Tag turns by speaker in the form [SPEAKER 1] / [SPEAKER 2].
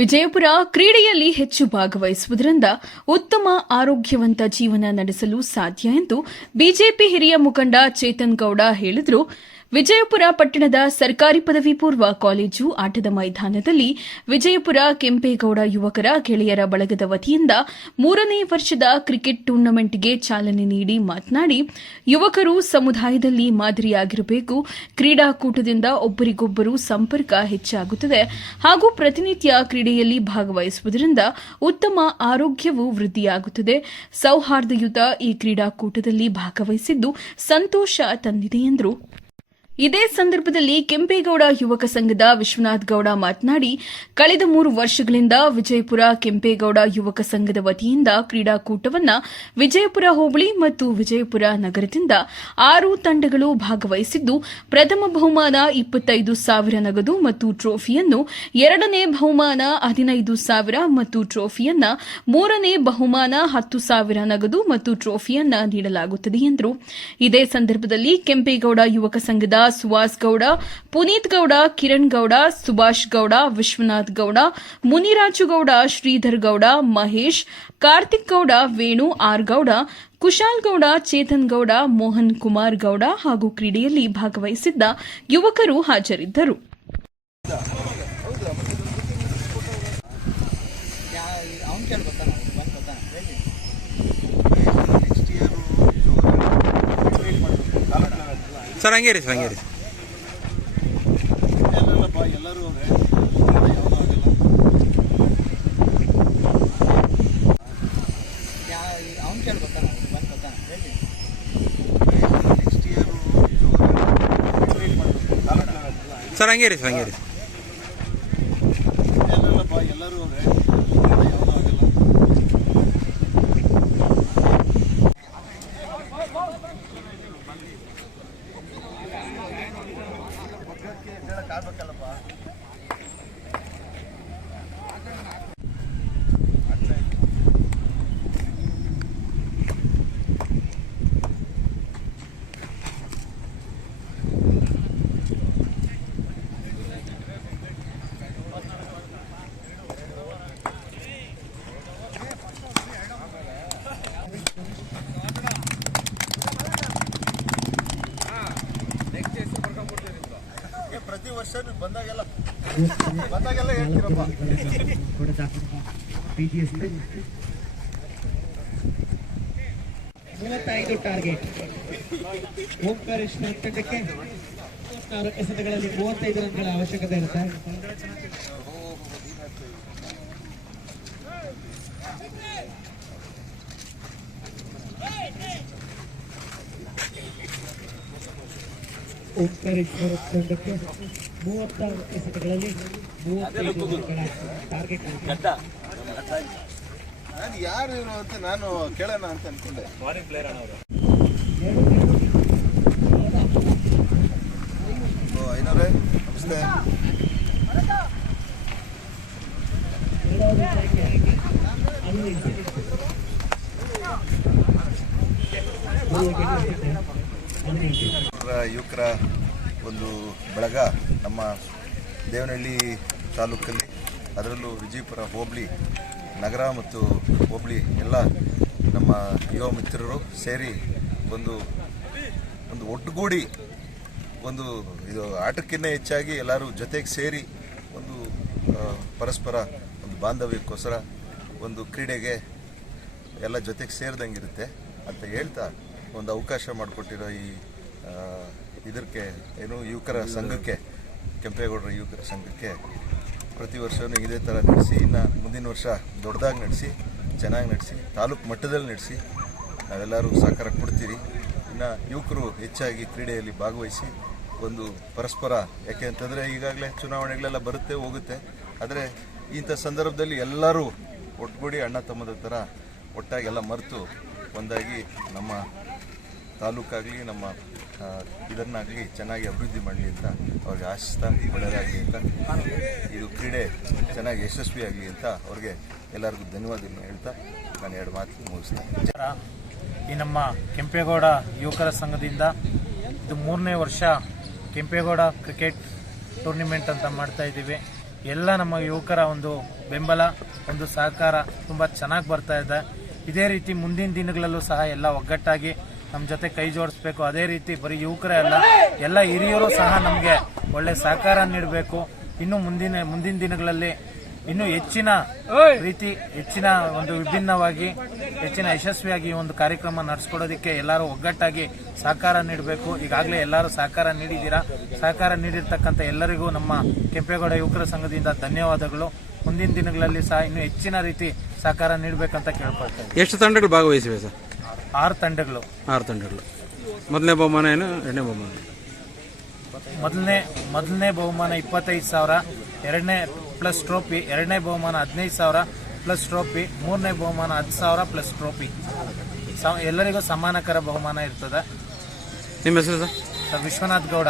[SPEAKER 1] ವಿಜಯಪುರ ಕ್ರೀಡೆಯಲ್ಲಿ ಹೆಚ್ಚು ಭಾಗವಹಿಸುವುದರಿಂದ ಉತ್ತಮ ಆರೋಗ್ಯವಂತ ಜೀವನ ನಡೆಸಲು ಸಾಧ್ಯ ಎಂದು ಬಿಜೆಪಿ ಹಿರಿಯ ಮುಖಂಡ ಚೇತನ್ ಗೌಡ ಹೇಳಿದರು. ವಿಜಯಪುರ ಪಟ್ಟಣದ ಸರ್ಕಾರಿ ಪದವಿ ಪೂರ್ವ ಕಾಲೇಜು ಆಟದ ಮೈದಾನದಲ್ಲಿ ವಿಜಯಪುರ ಕೆಂಪೇಗೌಡ ಯುವಕರ ಗೆಳೆಯರ ಬಳಗದ ವತಿಯಿಂದ ಮೂರನೇ ವರ್ಷದ ಕ್ರಿಕೆಟ್ ಟೂರ್ನಮೆಂಟ್ಗೆ ಚಾಲನೆ ನೀಡಿ ಮಾತನಾಡಿ, ಯುವಕರು ಸಮುದಾಯದಲ್ಲಿ ಮಾದರಿಯಾಗಿರಬೇಕು. ಕ್ರೀಡಾಕೂಟದಿಂದ ಒಬ್ಬರಿಗೊಬ್ಬರು ಸಂಪರ್ಕ ಹೆಚ್ಚಾಗುತ್ತದೆ ಹಾಗೂ ಪ್ರತಿನಿತ್ಯ ಕ್ರೀಡೆಯಲ್ಲಿ ಭಾಗವಹಿಸುವುದರಿಂದ ಉತ್ತಮ ಆರೋಗ್ಯವು ವೃದ್ಧಿಯಾಗುತ್ತದೆ. ಸೌಹಾರ್ದಯುತ ಈ ಕ್ರೀಡಾಕೂಟದಲ್ಲಿ ಭಾಗವಹಿಸಿದ್ದು ಸಂತೋಷ ತಂದಿದೆ ಎಂದರು. ಇದೇ ಸಂದರ್ಭದಲ್ಲಿ ಕೆಂಪೇಗೌಡ ಯುವಕ ಸಂಘದ ವಿಶ್ವನಾಥ್ ಗೌಡ ಮಾತನಾಡಿ, ಕಳೆದ ಮೂರು ವರ್ಷಗಳಿಂದ ವಿಜಯಪುರ ಕೆಂಪೇಗೌಡ ಯುವಕ ಸಂಘದ ವತಿಯಿಂದ ಕ್ರೀಡಾಕೂಟವನ್ನು ವಿಜಯಪುರ ಹೋಬಳಿ ಮತ್ತು ವಿಜಯಪುರ ನಗರದಿಂದ ಆರು ತಂಡಗಳು ಭಾಗವಹಿಸಿದ್ದು, ಪ್ರಥಮ ಬಹುಮಾನ ಇಪ್ಪತ್ತೈದು ಸಾವಿರ ನಗದು ಮತ್ತು ಟ್ರೋಫಿಯನ್ನು, ಎರಡನೇ ಬಹುಮಾನ ಹದಿನೈದು ಸಾವಿರ ಮತ್ತು ಟ್ರೋಫಿಯನ್ನ, ಮೂರನೇ ಬಹುಮಾನ ಹತ್ತು ಸಾವಿರ ನಗದು ಮತ್ತು ಟ್ರೋಫಿಯನ್ನ ನೀಡಲಾಗುತ್ತದೆ ಎಂದರು. ಇದೇ ಸಂದರ್ಭದಲ್ಲಿ ಕೆಂಪೇಗೌಡ ಯುವಕ ಸಂಘದ ಸುವಾಸ್ ಗೌಡ, ಪುನೀತ್ ಗೌಡ, ಕಿರಣ್ ಗೌಡ, ಸುಭಾಷ್ ಗೌಡ, ವಿಶ್ವನಾಥ್ ಗೌಡ, ಮುನಿರಾಜು ಗೌಡ, ಶ್ರೀಧರ್ ಗೌಡ, ಮಹೇಶ್, ಕಾರ್ತಿಕ್ ಗೌಡ, ವೇಣು ಆರ್ ಗೌಡ, ಕುಶಾಲ್ ಗೌಡ, ಚೇತನ್ ಗೌಡ, ಮೋಹನ್ ಕುಮಾರ್ ಗೌಡ ಹಾಗೂ ಕ್ರೀಡೆಯಲ್ಲಿ ಭಾಗವಹಿಸಿದ್ದ ಯುವಕರು ಹಾಜರಿದ್ದರು.
[SPEAKER 2] ಅವ್ನು
[SPEAKER 3] ಸರ್, ಹಂಗೆ ರೀ ಸರ್, ಹಂಗೆ ರೀ
[SPEAKER 4] ಎಲ್ಲೆಲ್ಲಪ್ಪ ಎಲ್ಲರೂ ಅವರೇ ಯಾವುದೂ ಆಗಿಲ್ಲ
[SPEAKER 2] ಯಾ ಅವ್ನು ಕೇಳಿ ಗೊತ್ತಾನ ಬಂದು ಗೊತ್ತಾನ ಹೇಳಿ
[SPEAKER 4] ನೆಕ್ಸ್ಟ್ ಇಯರು ವೇಟ್ ಮಾಡಬೇಕು ತಾಲೂಕು ಲೆವೆಲ್
[SPEAKER 3] ಸರ್, ಹಂಗೆ ರೀ ಸರ್ ಹಂಗೆ ರೀ
[SPEAKER 4] ಎಲ್ಲರೂ ಹೇಳಕ್ಕಾಗಬೇಕಲ್ಲಪ್ಪ ಏ, ನೀವು ಬಂದಾಗೆಲ್ಲ
[SPEAKER 5] ಮೂವತ್ತೈದು ಟಾರ್ಗೆಟ್. ಓಂಕಾರೇಶ್ವರ ತಂಡಕ್ಕೆ ಮೂವತ್ತಾರು ಎಸೆತಗಳಲ್ಲಿ ಮೂವತ್ತೈದು ರನ್ಗಳ ಅವಶ್ಯಕತೆ ಇರುತ್ತೆ. ತಂಡಕ್ಕೆ ಮೂವತ್ತಾರು ಎಸೆತಗಳಲ್ಲಿ ಟಾರ್ಗೆಟ್.
[SPEAKER 4] ನಾನು ಯಾರು ಇವರು ಅಂತ ನಾನು ಕೇಳೋಣ ಅಂತ ಅನ್ಕೊಂಡೆ ಓ, ಐನೂರೇ ನಮಸ್ತೆ ಯುವಕರ ಯುವಕರ ಒಂದು ಬಳಗ ನಮ್ಮ ದೇವನಹಳ್ಳಿ ತಾಲೂಕಲ್ಲಿ, ಅದರಲ್ಲೂ ವಿಜಯಪುರ, ಹೋಬಳಿ, ನಗರ ಮತ್ತು ಹೋಬಳಿ ಎಲ್ಲ ನಮ್ಮ ಯುವ ಮಿತ್ರರು ಸೇರಿ ಒಂದು ಒಂದು ಒಟ್ಟುಗೂಡಿ ಒಂದು ಇದು ಆಟಕ್ಕಿಂತ ಹೆಚ್ಚಾಗಿ ಎಲ್ಲರೂ ಜೊತೆಗೆ ಸೇರಿ ಒಂದು ಪರಸ್ಪರ ಒಂದು ಬಾಂಧವ್ಯಕ್ಕೋಸ್ಕರ ಒಂದು ಕ್ರೀಡೆಗೆ ಎಲ್ಲ ಜೊತೆಗೆ ಸೇರಿದಂಗಿರುತ್ತೆ ಅಂತ ಹೇಳ್ತಾ ಒಂದು ಅವಕಾಶ ಮಾಡಿಕೊಟ್ಟಿರೋ ಈ ಇದಕ್ಕೆ ಏನು ಯುವಕರ ಸಂಘಕ್ಕೆ, ಕೆಂಪೇಗೌಡರ ಯುವಕರ ಸಂಘಕ್ಕೆ ಪ್ರತಿ ವರ್ಷವೂ ಇದೇ ಥರ ನಡೆಸಿ, ಇನ್ನು ಮುಂದಿನ ವರ್ಷ ದೊಡ್ಡದಾಗಿ ನಡೆಸಿ, ಚೆನ್ನಾಗಿ ನಡೆಸಿ, ತಾಲೂಕು ಮಟ್ಟದಲ್ಲಿ ನಡೆಸಿ, ನಾವೆಲ್ಲರೂ ಸಹಕಾರ ಕೊಡ್ತೀರಿ. ಇನ್ನು ಯುವಕರು ಹೆಚ್ಚಾಗಿ ಕ್ರೀಡೆಯಲ್ಲಿ ಭಾಗವಹಿಸಿ, ಒಂದು ಪರಸ್ಪರ, ಯಾಕೆ ಅಂತಂದರೆ ಈಗಾಗಲೇ ಚುನಾವಣೆಗಳೆಲ್ಲ ಬರುತ್ತೆ, ಹೋಗುತ್ತೆ. ಆದರೆ ಇಂಥ ಸಂದರ್ಭದಲ್ಲಿ ಎಲ್ಲರೂ ಒಟ್ಟುಗೂಡಿ ಅಣ್ಣ ತಮ್ಮದ ಥರ ಒಟ್ಟಾಗಿ ಎಲ್ಲ ಮರೆತು, ಒಂದಾಗಿ ನಮ್ಮ ತಾಲೂಕಾಗಲಿ ನಮ್ಮ ಇದನ್ನಾಗಲಿ ಚೆನ್ನಾಗಿ ಅಭಿವೃದ್ಧಿ ಮಾಡಲಿ ಅಂತ ಅವ್ರಿಗೆ ಆಶಿಸ್ತಾ ಒಳ್ಳೆಯದಾಗಲಿ ಅಂತ ಇದು ಕ್ರೀಡೆ ಚೆನ್ನಾಗಿ ಯಶಸ್ವಿಯಾಗಲಿ ಅಂತ ಅವ್ರಿಗೆ ಎಲ್ಲರಿಗೂ ಧನ್ಯವಾದಗಳನ್ನು ಹೇಳ್ತಾ ನಾನು ಎರಡು ಮಾತು ಮುಗಿಸ್ತೇನೆ.
[SPEAKER 6] ಈ ನಮ್ಮ ಕೆಂಪೇಗೌಡ ಯುವಕರ ಸಂಘದಿಂದ ಇದು ಮೂರನೇ ವರ್ಷ ಕೆಂಪೇಗೌಡ ಕ್ರಿಕೆಟ್ ಟೂರ್ನಿಮೆಂಟ್ ಅಂತ ಮಾಡ್ತಾ ಇದ್ದೀವಿ ಎಲ್ಲ ನಮ್ಮ ಯುವಕರ ಒಂದು ಬೆಂಬಲ, ಒಂದು ಸಹಕಾರ ತುಂಬ ಚೆನ್ನಾಗಿ ಬರ್ತಾ ಇದೆ ಇದೇ ರೀತಿ ಮುಂದಿನ ದಿನಗಳಲ್ಲೂ ಸಹ ಎಲ್ಲ ಒಗ್ಗಟ್ಟಾಗಿ ನಮ್ಮ ಜೊತೆ ಕೈ ಜೋಡಿಸ್ಬೇಕು. ಅದೇ ರೀತಿ ಬರೀ ಯುವಕರೇ ಅಲ್ಲ, ಎಲ್ಲ ಹಿರಿಯರು ಸಹ ನಮಗೆ ಒಳ್ಳೆ ಸಹಕಾರ ನೀಡಬೇಕು. ಇನ್ನು ಮುಂದಿನ ಮುಂದಿನ ದಿನಗಳಲ್ಲಿ ಇನ್ನು ಹೆಚ್ಚಿನ ರೀತಿ, ಹೆಚ್ಚಿನ ಒಂದು ವಿಭಿನ್ನವಾಗಿ, ಹೆಚ್ಚಿನ ಯಶಸ್ವಿಯಾಗಿ ಈ ಒಂದು ಕಾರ್ಯಕ್ರಮ ನಡೆಸ್ಕೊಡೋದಕ್ಕೆ ಎಲ್ಲರೂ ಒಗ್ಗಟ್ಟಾಗಿ ಸಹಕಾರ ನೀಡಬೇಕು. ಈಗಾಗಲೇ ಎಲ್ಲರೂ ಸಹಕಾರ ನೀಡಿದ್ದೀರಾ? ಸಹಕಾರ ನೀಡಿರ್ತಕ್ಕಂಥ ಎಲ್ಲರಿಗೂ ನಮ್ಮ ಕೆಂಪೇಗೌಡ ಯುವಕರ ಸಂಘದಿಂದ ಧನ್ಯವಾದಗಳು. ಮುಂದಿನ ದಿನಗಳಲ್ಲಿ ಸಹ ಇನ್ನು ಹೆಚ್ಚಿನ ರೀತಿ ಸಹಕಾರ ನೀಡಬೇಕಂತ ಕೇಳ್ಕೊಳ್ತೇವೆ
[SPEAKER 3] ಎಷ್ಟು ತಂಡಗಳು ಭಾಗವಹಿಸಿವೆ ಸರ್?
[SPEAKER 6] ಆರು ತಂಡಗಳು.
[SPEAKER 3] ಆರು ತಂಡಗಳು. ಮೊದಲನೇ ಬಹುಮಾನ ಏನು? ಎರಡನೇ ಬಹುಮಾನ.
[SPEAKER 6] ಮೊದಲನೇ ಮೊದಲನೇ ಬಹುಮಾನ ಇಪ್ಪತ್ತೈದು ಸಾವಿರ ಎರಡನೇ ಪ್ಲಸ್ ಟ್ರೋಫಿ ಎರಡನೇ ಬಹುಮಾನ ಹದಿನೈದು ಸಾವಿರ ಪ್ಲಸ್ ಟ್ರೋಫಿ ಮೂರನೇ ಬಹುಮಾನ ಹತ್ತು ಸಾವಿರ ಪ್ಲಸ್ ಟ್ರೋಫಿ ಸ- ಎಲ್ಲರಿಗೂ ಸಮಾನಕರ ಬಹುಮಾನ ಇರ್ತದೆ.
[SPEAKER 3] ನಿಮ್ಮ ಹೆಸರು ಸರ್?
[SPEAKER 6] ಸರ್ ವಿಶ್ವನಾಥ್ ಗೌಡ.